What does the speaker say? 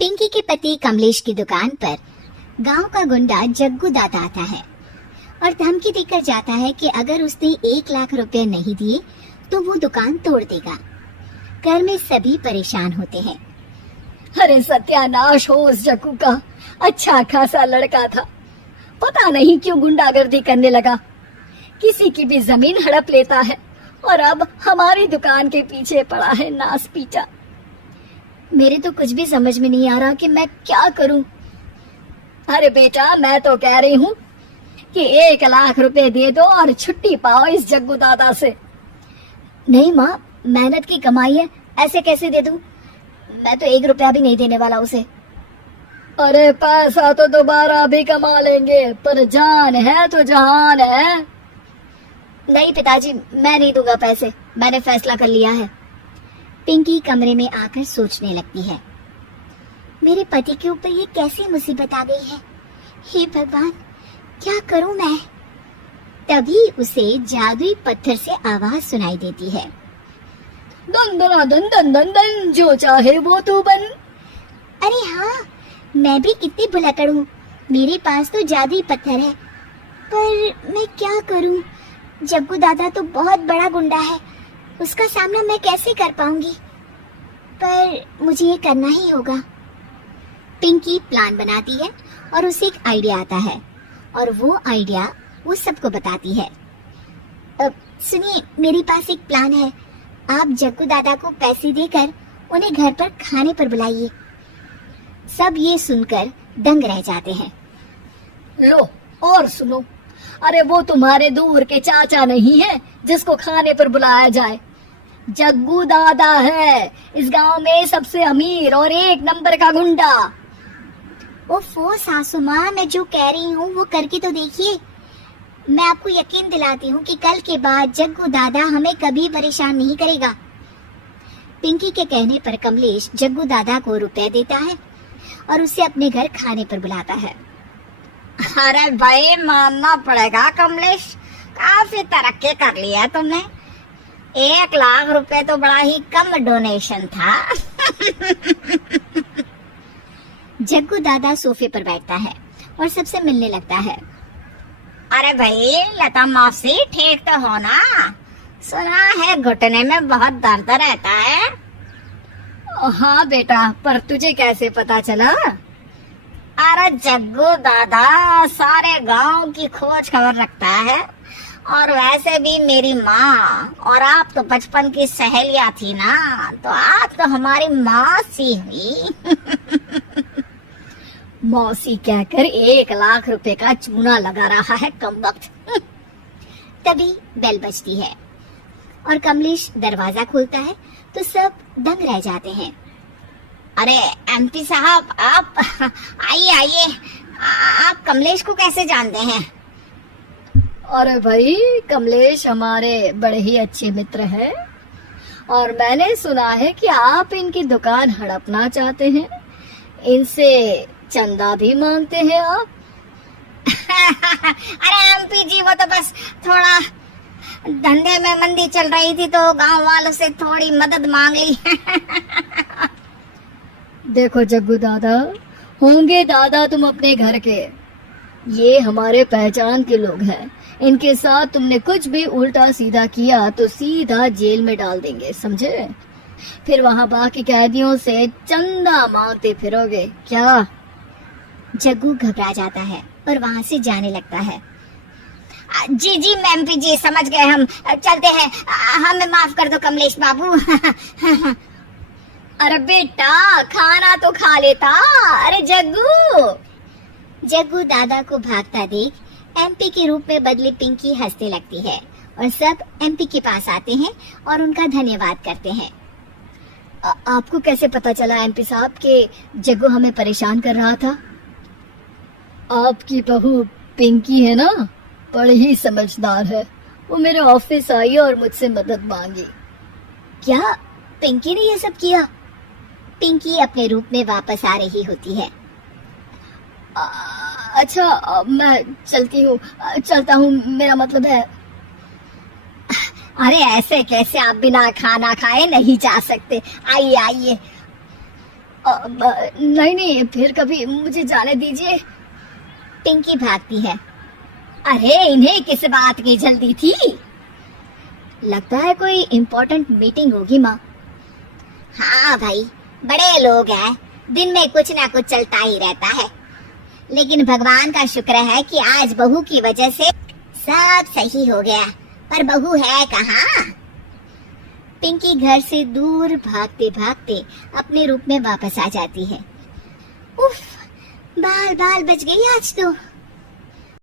पिंकी के पति कमलेश की दुकान पर गांव का गुंडा जग्गू दादा आता है और धमकी देकर जाता है कि अगर उसने 1 लाख रुपए नहीं दिए तो वो दुकान तोड़ देगा। घर में सभी परेशान होते हैं। अरे सत्यानाश हो उस जग्गू का, अच्छा खासा लड़का था, पता नहीं क्यों गुंडागर्दी करने लगा, किसी की भी जमीन हड़प लेता है और अब हमारी दुकान के पीछे पड़ा है नास पीचा। मेरे तो कुछ भी समझ में नहीं आ रहा कि मैं क्या करूं। अरे बेटा, मैं तो कह रही हूँ कि 1 लाख रुपए दे दो और छुट्टी पाओ इस जग्गू दादा से। नहीं माँ, मेहनत की कमाई है, ऐसे कैसे दे दूं? मैं तो 1 रुपया भी नहीं देने वाला उसे। अरे पैसा तो दोबारा भी कमा लेंगे, पर जान है तो जहान है। नहीं पिताजी, मैं नहीं दूंगा पैसे, मैंने फैसला कर लिया है। पिंकी कमरे में आकर सोचने लगती है, मेरे पति के ऊपर ये कैसी मुसीबत आ गई है। हे भगवान, क्या करूं मैं? तभी उसे जादुई पत्थर से आवाज सुनाई देती है, दन दन दन दन दन दन, जो चाहे वो तू बन। अरे हाँ, मैं भी कितनी भुलक्कड़ हूँ, मेरे पास तो जादुई पत्थर है, पर मैं क्या करूं? जग्गू दादा तो बहुत बड़ा गुंडा है, उसका सामना मैं कैसे कर पाऊंगी? पर मुझे ये करना ही होगा। पिंकी प्लान बनाती है और उसे एक आइडिया आता है और वो आइडिया वो सबको बताती है। सुनिए, मेरे पास एक प्लान है, आप जग्गू दादा को पैसे देकर उन्हें घर पर खाने पर बुलाइए। सब ये सुनकर दंग रह जाते हैं। लो और सुनो, अरे वो तुम्हारे दूर के चाचा नहीं है जिसको खाने पर बुलाया जाए, जग्गू दादा है, इस गांव में सबसे अमीर और 1 नंबर का गुंडा। ओफो सासू माँ, मैं जो कह रही हूँ वो करके तो देखिए। मैं आपको यकीन दिलाती हूँ कि कल के बाद जग्गू दादा हमें कभी परेशान नहीं करेगा। पिंकी के कहने पर कमलेश जग्गू दादा को रुपए देता है और उसे अपने घर खाने पर बुलाता है। अरे भाई, मानना पड़ेगा कमलेश, काफी तरक्की कर लिया तुमने। 1 लाख रुपए तो बड़ा ही कम डोनेशन था। जग्गू दादा सोफे पर बैठता है और सबसे मिलने लगता है। अरे भाई लता मौसी, ठीक तो हो ना? सुना है घुटने में बहुत दर्द रहता है। हाँ बेटा, पर तुझे कैसे पता चला? अरे जग्गू दादा सारे गांव की खोज खबर रखता है, और वैसे भी मेरी माँ और आप तो बचपन की सहेलियां थी ना, तो आप तो हमारी मौसी हुई। मौसी कहकर 1 लाख रुपए का चूना लगा रहा है कमबख्त। तभी बेल बजती है और कमलेश दरवाजा खोलता है तो सब दंग रह जाते हैं। अरे एमपी साहब, आप आइए आइए, आप कमलेश को कैसे जानते हैं? अरे भाई, कमलेश हमारे बड़े ही अच्छे मित्र हैं और मैंने सुना है कि आप इनकी दुकान हड़पना चाहते हैं, इनसे चंदा भी मांगते हैं आप। अरे एमपी जी, वो तो बस थोड़ा धंधे में मंदी चल रही थी तो गांव वालों से थोड़ी मदद मांग ली। देखो जग्गू दादा, होंगे दादा तुम अपने घर के, ये हमारे पहचान के लोग हैं, इनके साथ तुमने कुछ भी उल्टा सीधा किया तो सीधा जेल में डाल देंगे, समझे? फिर वहाँ बाकी कैदियों से चंदा मांगते फिरोगे क्या? जग्गू घबरा जाता है और वहाँ से जाने लगता है। जी जी एमपी जी, समझ गए, हम चलते हैं, हमें माफ कर दो कमलेश बाबू। अरे बेटा, खाना तो खा लेता। अरे जग्गू दादा को भागता देख एमपी के रूप में बदली पिंकी हंसने लगती है और सब एमपी के पास आते हैं और उनका धन्यवाद करते हैं। आपको कैसे पता चला एमपी साहब कि जग्गू हमें परेशान कर रहा था? आपकी बहू पिंकी है ना, बड़ी ही समझदार है, वो मेरे ऑफिस आई और मुझसे मदद मांगी। क्या पिंकी ने ये सब किया? पिंकी अपने रूप में वापस आ रही होती है। अच्छा, मैं चलता हूँ, मेरा मतलब है। अरे ऐसे कैसे, आप बिना खाना खाए नहीं जा सकते, आइए आइए। नहीं नहीं, फिर कभी, मुझे जाने दीजिए। पिंकी भागती है। अरे इन्हें किस बात की जल्दी थी? लगता है कोई इम्पोर्टेंट मीटिंग होगी माँ। हाँ भाई, बड़े लोग हैं, दिन में कुछ ना कुछ चलता ही रहता है। लेकिन भगवान का शुक्र है कि आज बहू की वजह से सब सही हो गया। पर बहू है कहाँ? पिंकी घर से दूर भागते भागते अपने रूप में वापस आ जाती है। उफ, बाल बाल बच गई आज तो।